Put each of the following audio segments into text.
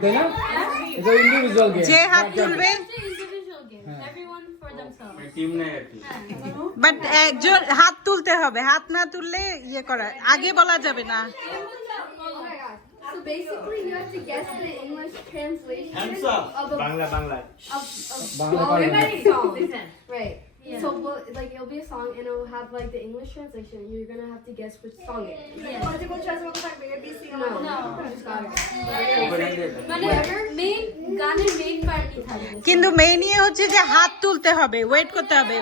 তাই না? এটা ইন্ডিভিজুয়াল গেম। যে হাত তুলবে বাট একজন হাত তুলতে হবে, হাত না তুললে ইয়ে করা আগে বলা যাবে না। So basically, you have to guess the English translation Hands up. of a Bangla. song. Right. So like it'll be a song and it'll have like the English translation. You're gonna have to guess which song it is. Multiple choice মতো থাকবে ABC No. Just got it. মানে main গানের main পার্টই থাকবে। কিন্তু main ইয়ে হচ্ছে যে হাত তুলতে হবে, ওয়েট করতে হবে।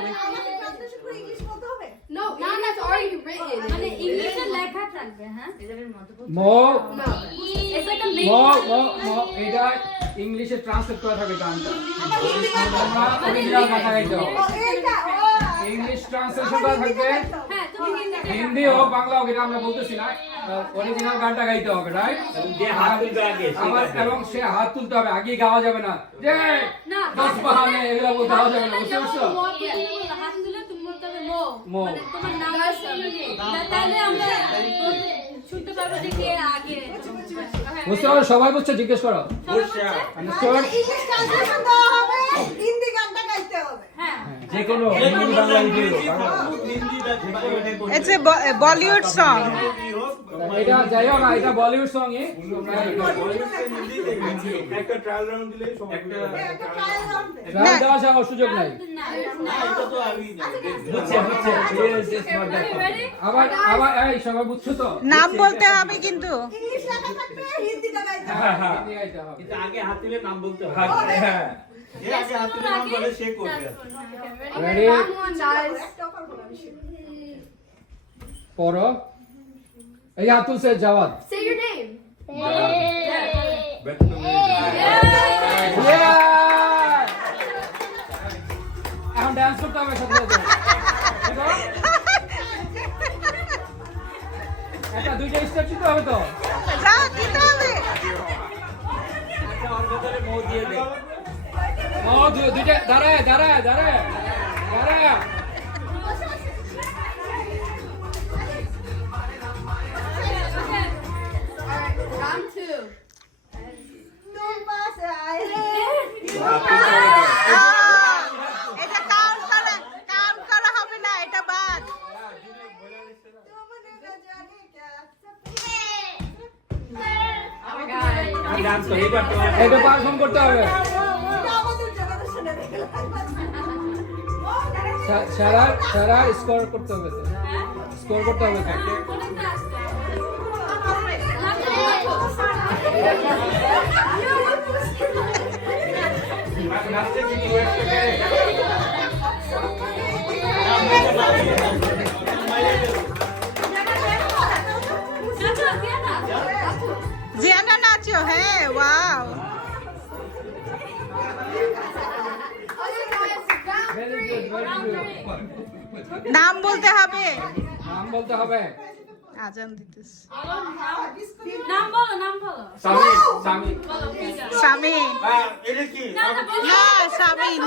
ট্রান্সলেশন করে ইংলিশ বলতে হবে No, that's already written. মানে ইংলিশে লেখা থাকবে, হ্যাঁ? মো No. It's like a main Md part. মো মো এটা ইংলিশে ট্রান্সলেট করা থাকে গানটা। তোমরা অরিজিনাল কথা গাইতে হবে। এইটা ইংলিশ ট্রান্সলেশন করা থাকবে। হ্যাঁ, তুমি হিন্দি গাও। হিন্দি হোক বাংলা হোক এটা আমরা বলতেছি না, অরিজিনাল গানটা গাইতে হবে, রাইট? যে হাত তুলবে আগে, সেই আবার গানটা। এবং সে হাত তুলতে হবে, আগে গাওয়া যাবে না যে না, দশ বাহানে এগুলো বলতে দেওয়া যাবে না, বুঝতে পারছো? হাত তুলে তুমি বলতে হবে মো। মো। মানে তোমার নাম বলতে হবে। তাহলে আমরা শুনতে পারবো যে কে আগে। বুঝতে পারো? সবাই বুঝছে? জিজ্ঞেস করো। Understood? ইংলিশ ট্রান্সলেশন দেওয়া হবে হিন্দি গানটা গাইতে হবে হ্যাঁ। যে কোনো Hindi Bangla Hindi it's a Bollywood song. এটা যাই হোক না, এটা বলিউড সং একটা ট্রায়াল রাউন্ড দিলে একটা একটা ট্রায়াল রাউন্ড ট্রায়াল দেওয়া যাওয়ার সুযোগ নাই। না এটা তো আমি বুঝছি Yes, yes, not that. আবার আবার এই সবাই বুঝছো তো? নাম বলতে হবে কিন্তু। ইংলিশ লেখা থাকবে হিন্দিটা গাইতে হবে হ্যাঁ হ্যাঁ হিন্দি গাইতে হবে। কিন্তু আগে হাত তুলে নাম বলতে হবে হ্যাঁ যে আগে হাত তুলে নাম বলে সে করবে Ready? Round one, guys. একটাও পারবো না আমি sure। পড়ো। এই হাত তুলছে জাওয়াদ। Say your name. এখন ডান্স করতে হবে সাথে সাথে। দেখো, একটা দুইটা স্টেপ দিতে হবে তো। যাও দিতে হবে। একটা অর্ঘ ধরে মৌ দিয়ে দে ও দুইটা দাঁড়ায় দাঁড়ায় দাঁড়ায় দাঁড়ায়। Alright, round two. তুই পাশে আয় রে এটা কাউন্ট করা হবে না, এটা বাদ। तुमने न जाने क्या আমি ডান্স করি এবার তো এটা পারফর্ম করতে হবে। এটা আমাদের জেনারেশনে দেখে সারা সারা স্কোর করতে হবে তো, স্কোর করতে হবে তো। নাচতে কি ওয়েট করে জিয়ানা নাচো, হ্যাঁ, wow. Very good very good. নাম বলতে হবে। নাম বলতে হবে। আজান দিতেছে। নাম বলো, নাম বলো। সামি সামি বলো, please. শামিন। এটা কি না, বলো। না, শামিন।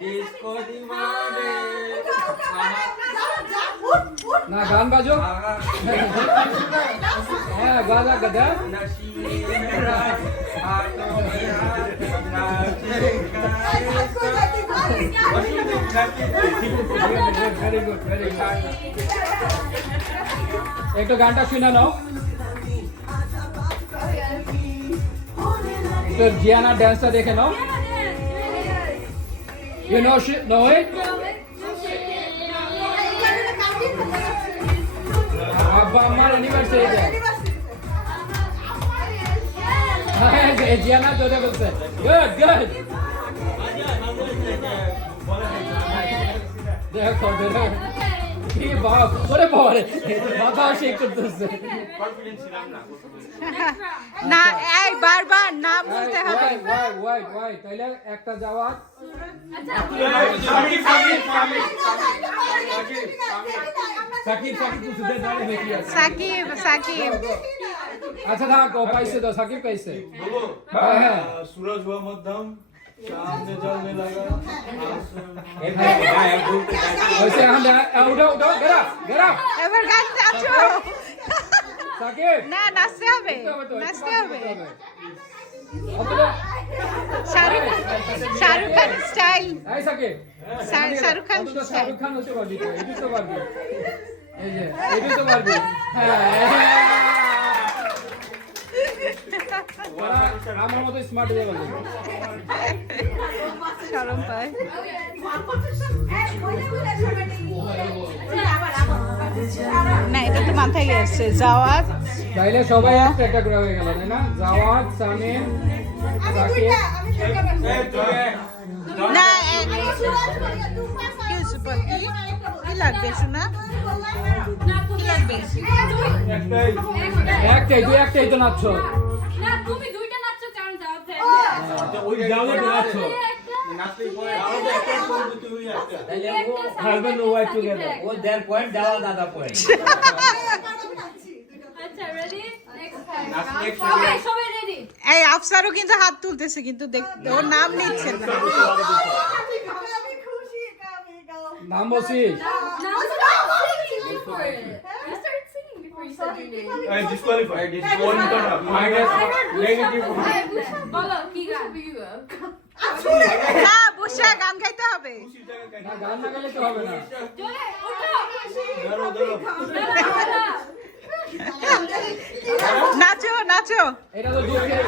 ডিসকো দিওয়ানে না গান বাজো। হ্যাঁ গাজা গাজা। নশি মেরা হাতো মেরা ভেরি গুড ভেরি গুড। একটু গানটা শুনে নাও। একটু জিয়ানা ডান্সটা দেখে নাও। You know it? আব্বা আমার অ্যানিভার্সারি ডে। হ্যাঁ জিয়ানা তো বলছে গুড গুড। দেখো দেখো কি বাপ ওরে বাবারে মাথা শেক করতেছে। কনফিডেন্স ছিলাম না না, এই বারবার নাম বলতে হবে। ওয়াই তাইলে একটা যাওয়াত। সামি সামি সামি সাকিব সাকিব তো সুদে দাঁড়িয়ে বেশি আছে। সাকিব সাকিব। আচ্ছা থাক, ও পাইছে তো, সাকিব পাইছে। হ্যাঁ হ্যাঁ सूरज हुआ मध्यम सामने जलने लगा হইছে। এখন উঠো উঠো গেরা গেরা। এবার গান নাচো। সাকিব না, নাচতে হবে, উঠতে হবে তো, একটু নাচতে পারফর্ম হবে। করতে হবে। শাহরুখ খান স্টাইল এই সাকিব শাহরুখ খান অন্তত শাহরুখ খান হতে পারবি তো, এটুকু তো পারবি। এই যে এটুকু তো পারবি। হ্যাঁ তোরা আমার মতো স্মার্ট হয়ে গেলি। শরম পায় না, এটা তো মাথায় গেছে জাওয়াত তাইলে সবাই একটা একটা করে হয়ে গেল তাই না? জাওয়াত, সামিম, সাকিব। না কি হয়েছে পাখি? কি লাগবে শোনা? কি লাগবে? একটাই তুই একটাই তো নাচছ। না তুমি দুইটা নাচছো কারণ জবাব দেয় ওই যাওয়া নাচ একটা নাচতেই পরে আমাদের একটা করে তুই একটা তাহলে ও husband and wife together. ও দেড় পয়েন্ট দেওয়া দাদা পয়েন্ট আচ্ছা রেডি নেক্সট Next ওকে সবাই রেডি এই আফসারও কিন্তু হাত তুলতেছে কিন্তু ওর নাম নিচ্ছে না। আমি খুশি কামি গাও নাম বলছিস? Now sing for it. You started singing before you said your name. I disqualified. One cut off. Minus negative. বলো কি গান? না বুশা গান গাইতে হবে। না গান না গাইলে তো হবে না। জোরে ওঠো ধরো ধরো নাচো নাচো। এটা তো দুঃখের।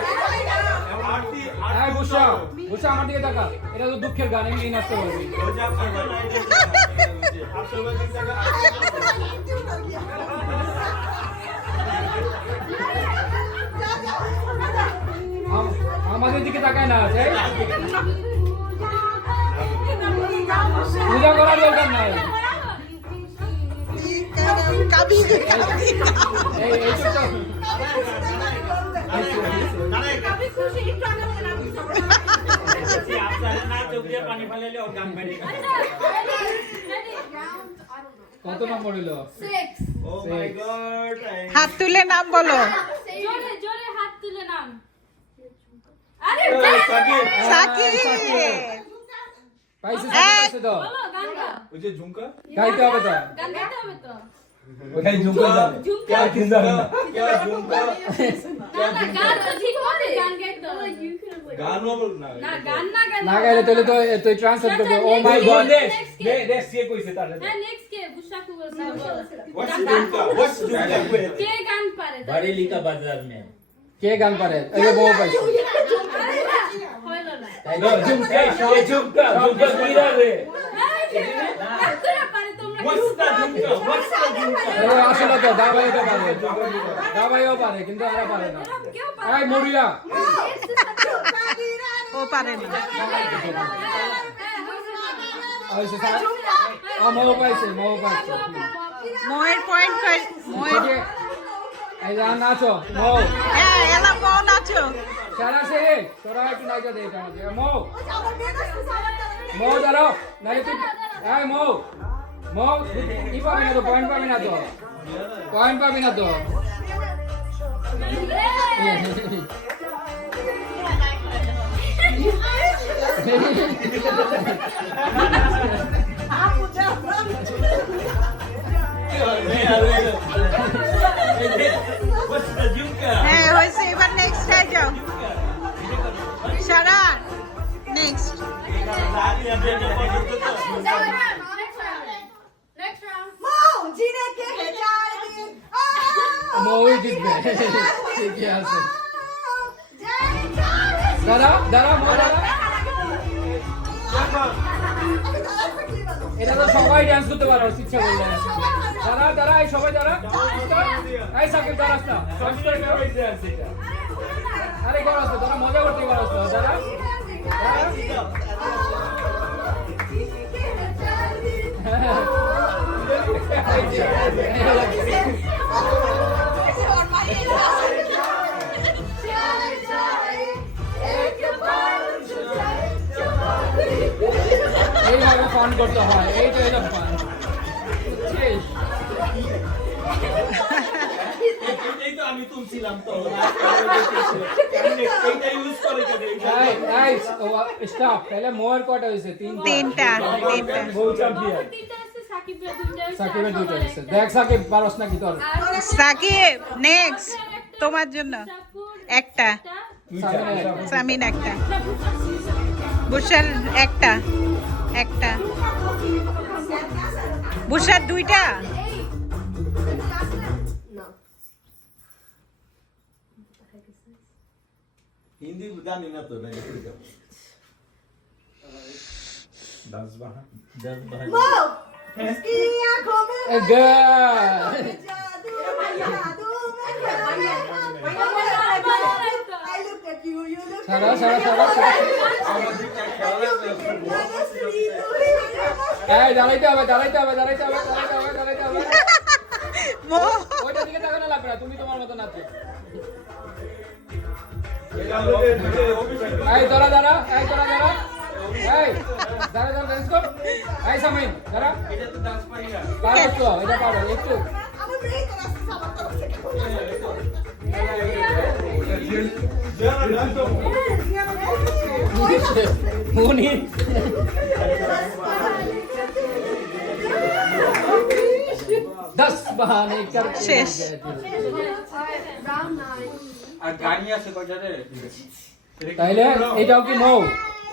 আরতি এই বুশা বুশা আমার দিকে তাকা। এটা তো দুঃখের গান, এমনি নাচতে পারবি। हो जा करना नहीं आप सब एक जगह আমাদের দিকে তাকায় না আছে। পূজা করার দরকার নাই। কাবি এই চুপটা আমি খুশি একটু আগে বলে না आप सारे ना चुप दिया पानी फैले ले और गान बैठेगा রেডি কত নম্বর হলো? 6 Oh my god হাত তুলে নাম বলো। জোরে জোরে হাত তুলে নাম আরে साकिब সাকিব পাইছে পাইছে তো। বলো গান গাও वो जो झुमका গাইতে হবে তো। গান গাইতে হবে তো ওখানে ঝুমকা ঝুমকা क्या झुमका না না গান তো ঠিক হবে গান গাইতে হবে गानों बोलना না গান না গান না গাইলে তাহলে তো তুই ট্রান্সলেট করবি। ও মাই গড। next ये कोई से तारे হ্যাঁ নেক্সট কে বুশাকু বলছে what's झुमका what's झुमका কে গান পারে बरेली का बाजार में কে গান পারে? এই যে বউ পাইছে। হইলো না झुमका ये झुमका झुमका मीरा रे তোরা পারে তোমরা what's the झुमका what's the झुमका এই আসলে তো দাবাইও তো পারে। দাবাইও পারে কিন্তু আরা পারে না। কেউ পারে এই মরিয়া। ও পারে না। হইছে স্যার। মৌ পাইছে মৌ পাইছে। মোয়ের পয়েন্ট মোয়ের এই যে নাচো মৌ। হ্যাঁ এলা মো নাচো। সারা সে তোরা একটু নাচা দে এটা আমাকে। মৌ মৌ দাঁড়াও নাইলে তুই এই মৌ মৌ কি পাবি না তো, পয়েন্ট পাবি না তো, পয়েন্ট পাবি না তো। what's the झुमका হ্যাঁ হয়েছে, এবার নেক্সট হয়ে যাও। সারা নেক্সট। सारी अपडेट নেক্সট রাউন্ড মৌ জিনে কে হে যায় দিন মৌই জিতবে। ঠিকই আছে। দাঁড়া দাঁড়া মৌ দাঁড়া। এটা তো সবাই ডান্স করতে পারো ইচ্ছা করলে। দাঁড়া দাঁড়া এই সবাই দাঁড়া। এই সাকিব দাঁড়াস না। আরে করস না, তোরা মজা করতে করস না। দাঁড়া এইভাবে ফান করতে হয়। এই তো এলো ফান। বুঝছিস? এই তো আমি তুলছিলাম তো এইটা ইউজ করে কেন এই স্টপ। তাহলে মোয়ের কয়টা হয়েছে? তিনটা তিনটা। বউ চ্যাম্পিয়ন। তিনটা আছে সাকিবের দুইটা আছে সাকিবের দুইটা হয়েছে। দেখ সাকিব পারস নাকি তোর? সাকিব নেক্সট তোমার জন্য একটা। সামিন একটা, বুশার একটা, একটা, বুশার দুইটা। No. হিন্দি জানি না তো, নাই কই যাও। Mo! इसकी आंखों में A girl. जादू जादू I look at you, you look ছাড়া at ছাড়া me. ছাড়া ছাড়া। এই দাঁড়াইতে হবে দাঁড়াইতে হবে দাঁড়াইতে হবে দাঁড়াইতে হবে দাঁড়াইতে হবে। মো ওইটা দিকে তাকানো লাগবে না, তুমি তোমার মতো নাচো। এই দাঁড়া দাঁড়া, এই দাঁড়া দাঁড়া, এই দাঁড়া দাঁড়া ডান্স কর। এই সামিন দাঁড়া, এটা তো ডান্স পারি না। পারো তো, এটা পারো একটু। আমি ব্রেক রাস্তা সামনে করতে মুনি दस बहाने कर শেষ। Round 9. আর গানি আছে কয়টা রে? তাইলে এটাও কি মৌ?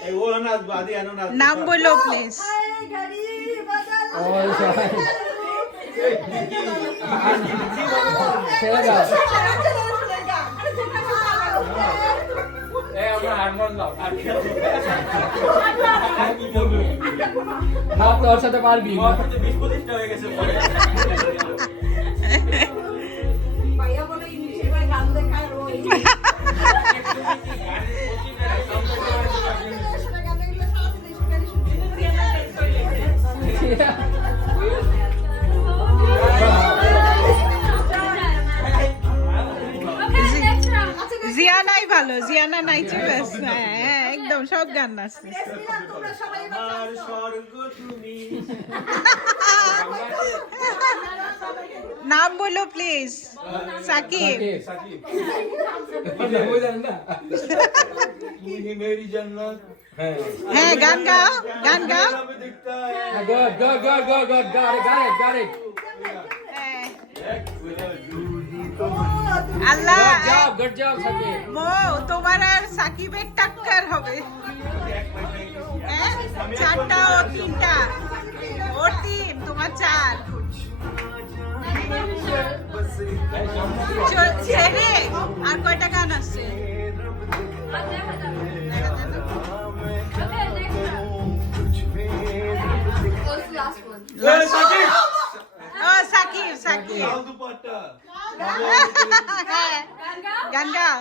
এই ও নাচবো, আদি আনো নাচবো। নাম বলো প্লিজ। हाय घड़ी बदल ওই সবাই ছেড়ে দাও। এই আমরা হারমোন দাও। না তোর সাথে পারবি না। 20-25টা হয়ে গেছে পরে। भैया बोले इंग्लिश में गान देखा रोई Okay, next round. জিয়ানাই ভালো, জিয়ানা নাইচে ব্যাস। হ্যাঁ একদম সব গান নাচছে। তোমরা সবাই আমার স্বর্গ তুমি। নাম বলো প্লিজ। সাকিব। সাকিব। ওই জানেন না। তুই মেরি জান্নাত। হ্যাঁ গান গাও, গান গাও। আমি দেখতা है। Good, good, good, good, good. Got it. হ্যাঁ। तुम আল্লাহ Good job, Sakib. মো তোমার আর সাকিবের টাক্কার হবে। হ্যাঁ? চারটা ও তিনটা, ওর তিন তোমার চার। ছেড়ে আর কয়টা গান আছে? Okay, next round. What's the last one? এই সাকিব। ও সাকিব, সাকিব। লাল দুপাট্টা। হ্যাঁ Ganga? গান গাও।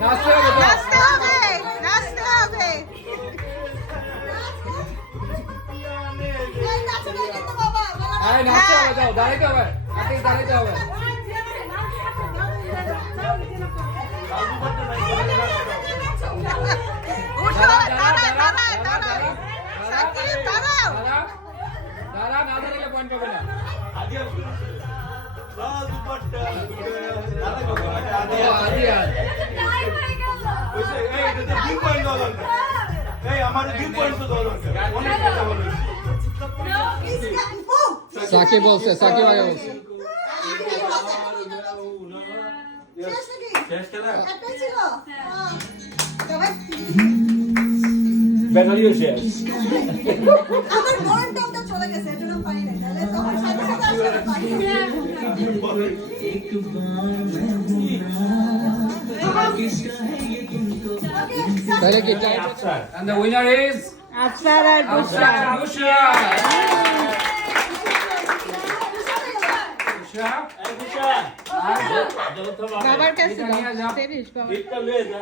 নাচতে হবে তো। নাচতে হবে, নাচতে হবে। এই নাচতে হবে তো, দাঁড়াইতে হবে। আগে দাঁড়াইতে হবে। উঠো, দাঁড়াও। সাকিব দাঁড়াও। দাঁড়া, না দাঁড়ালে পয়েন্ট পাবে না। আদি আসো। লাল দুপাট্টা। দাদা কত? আদি ও, আদি আর। Time হয়ে গেল। ওইসে এই এটা 2 পয়েন্ট দেওয়া দরকার। এই আমার 2 পয়েন্ট তো দেওয়া দরকার। অনেক কথা বলেছি। সাকিব বলছে, সাকিব আগে বলছে। শেষ খেলা? ব্যাটারিও শেষ। আমার মনটা চলে গেছে এজন্য পারি না তাহলে তখন সাথে সাথে আসলে পারি তাহলে কি time? And the winner is Afsar আর বুশরা। Bushra. Bushra. এই বুশা, যৌথ ভাবে বাবার কাছে এটা নিয়ে দাও। যাও। সেরিস বাবা। গিফটটা লয়ে যা।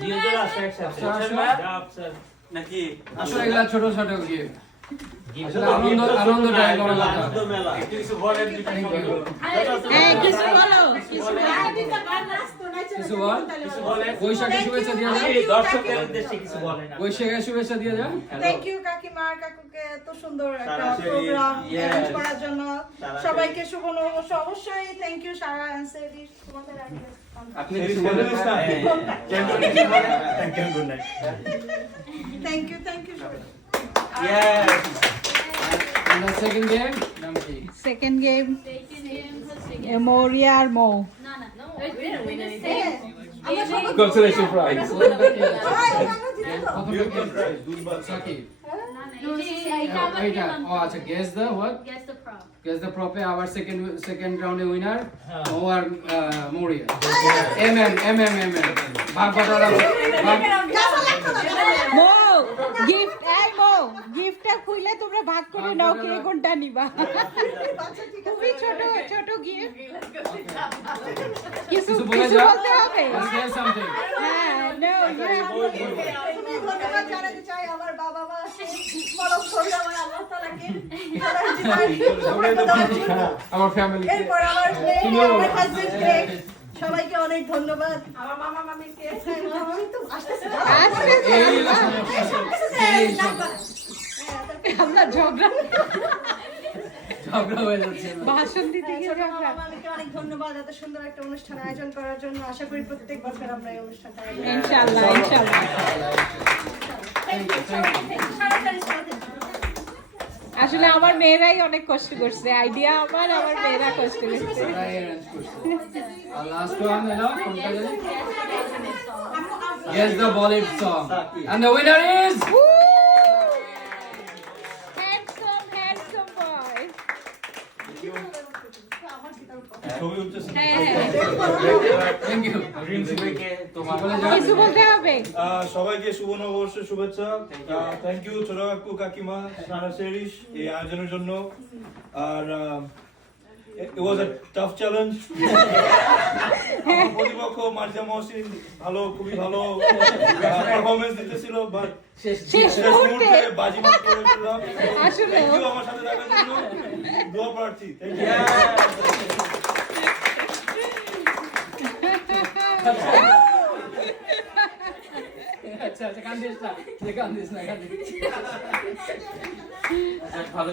দিয়ে যা আসে একসাথে। আফসার। যা আফসার। নাকি আসলে এগুলা ছোট ছোট গিফট। গিফট আসলে আনন্দটাই বড় কথা। আনন্দ মেলা। কিছু বলেন দিতে হবে। হ্যাঁ কিছু বলো। কিছু বল। বৈশাখী শুভেচ্ছা দিয়ে যাও। এই দর্শকদের উদ্দেশ্যে কিছু বলেন আপনি। বৈশাখী শুভেচ্ছা দিয়ে যাও। থ্যাংক ইউ কাকিমা আর কাকুকে এত সুন্দর একটা সারাশরী, প্রোগ্রাম yes. অ্যারেঞ্জ করার জন্য সারাশরী। সবাইকে শুভ নববর্ষ অবশ্যই থ্যাংক ইউ সারা অ্যান্সারি তোমাদের আগে আপনি কিছু বলেন না? Thank you good night. Thank you Yes. And the second game, নাম কি? সেকেন্ড গেম মৌরিয়া আর মৌ না না we're gonna win anything. Consolation prize. দুধ সাকিব। No, এইটা, ও আচ্ছা, guess the what? guess the prop. Guess the prop এ আবার second round এ winner ও আর মৌরিয়া। ভাগ বাটোয়ারা ভাগ। মৌ গিফট মৌ গিফটটা খুলে তোমরা ভাগ করে নাও কে কোনটা নিবা খুবই ছোট ছোট গিফট কিছু কিছু বলে কিছু যাও। বলতে হবে Say something. হ্যাঁ নো প্রথমে ধন্যবাদ জানাতে চাই আমার বাবা মা মরম করে আমার আল্লাহ তাআলাকে সারা জীবন সৌভাগ্য দেওয়ার জন্য। Our family. এরপর আমার মেয়ে আমার হাজবেন্ডকে সবাইকে অনেক ধন্যবাদ। আমার মামা মামিকে মামি তো আসতেছে আমরা ঝগড়া ঝগড়া হয়ে যাচ্ছে। ভাষণ দিতে গিয়ে ঝগড়া মামাকে অনেক ধন্যবাদ এত সুন্দর একটা অনুষ্ঠান আয়োজন করার জন্য। আশা করি প্রত্যেক বছর আমরা এই অনুষ্ঠানটা আয়োজন করি। ইনশাআল্লাহ ইনশাআল্লাহ আসলে আমার মেয়েরাই অনেক কষ্ট করছে আইডিয়া আমার মেয়েরা কষ্ট করছে ওরাই arrange করছে। আর last one হলো কোনটা জানি? Guess the Bollywood song. And the winner is handsome boy ছবি উঠতেছে। Thank you. তোমার বলে যাও। কিছু বলতে হবে সবাইকে শুভ নববর্ষের শুভেচ্ছা। থ্যাংক ইউ ছোট কাকু কাকিমা সারা সেরিস এই আয়োজনের জন্য। আর it was a tough challenge. আমার প্রতিপক্ষ মার্জিয়া মহসিন খুবই ভালো পারফরমেন্স দিতেছিল, বাট শেষ শেষ মুহূর্তে মুহূর্তে বাজিমাত করে ফেললাম। আসলে থ্যাংক ইউ আমার সাথে থাকার জন্য। দোয়া প্রার্থী। Thank you. আচ্ছা কান্দিস না, কান্দিস না। ভালো